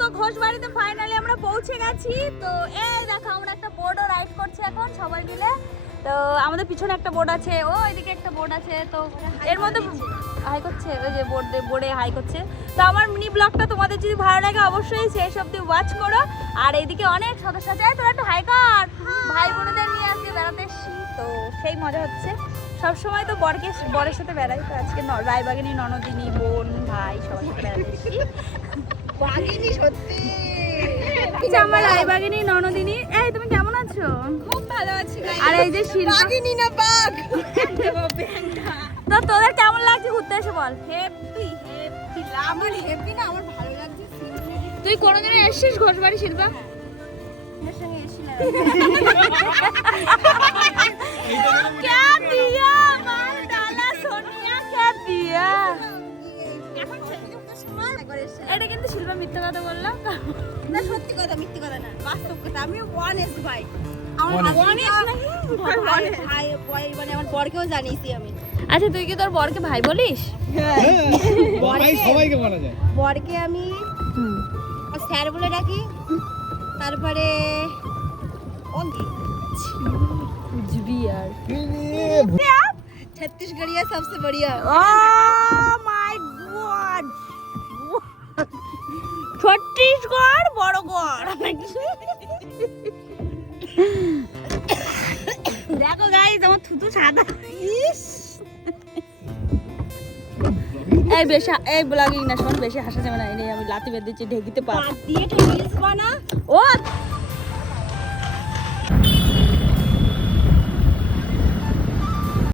তো ঘোষবাড়িতে ফাইনালি আমরা পৌঁছে গেছি। তো এই দেখো আমরা একটা বোর্ডও রাইড করছি এখন সবাই মিলে। তো আমাদের পিছনে একটা বোর্ড আছে, ও এদিকে একটা বোর্ড আছে। তো এর মধ্যে হাই করছে, ওই যে বোর্ডে হাই করছে। তো আমার মিনি ব্লগটা তোমাদের যদি ভালো লাগে অবশ্যই শেষ অবধি ওয়াচ করো। আর এইদিকে অনেক সদস্য আছে, তোরা একটু হাই কর। ভাই বোনদের নিয়ে আজকে বেড়াতে এসেছি, তো সেই মজা হচ্ছে। সবসময় তো বরের সাথে বেড়াই, তো আজকে রায়বাগিনী, ননদিনী, বোন, ভাই সবার সাথে বেড়াতে এসেছি। বাগিনী সত্যি আচ্ছা আমার রায়বাগিনী, ননদিনী, এই তুমি কেমন আছো? খুব ভালো আছি। আর এই যে শিল্পা, বাগিনী না বাঘ। তো তোদের কেমন লাগছে ঘুরতে এসে বল? হেভি আমার হেভি না, আমার ভালো লাগছে। তুই কোনোদিনও এসেছিস ঘোষবাড়ি শিল্পা? এর সঙ্গে এসেছিলাম। क्या दिया मार डाला सोनिया, क्या दिया? এখন তো সময় একবার এসে এটা কিন্তু শিল্পা মিথ্যা কথা বললাম। না, সত্যি কথা, মিথ্যে কথা না, বাস্তব কথা। আমি ওয়ানেস ভাই, আমার honest নাকি? ভাই ভাই মানে আমার বরকেও জানিয়েছি আমি। আচ্ছা তুই কি তোর বরকে ভাই বলিস? ভাই সবাইকে বলা যায়। বরকে আমি স্যার বলে ডাকি, তারপরে ওকে কুচবিহার। ছত্তিশগড়িয়া সবসে বড়িয়া। ও মাই গড, ছত্তিশগড় বড় গড়। দেখো গাইস আমার থুতু সাদা। ইস এই বেশি এই ব্লগিং না শোন, বেশি হাসা যাবে না। এই আমি লাতি বেঁধেছি ঢেকিতে পা দিয়ে ঠেকিস বানা। ও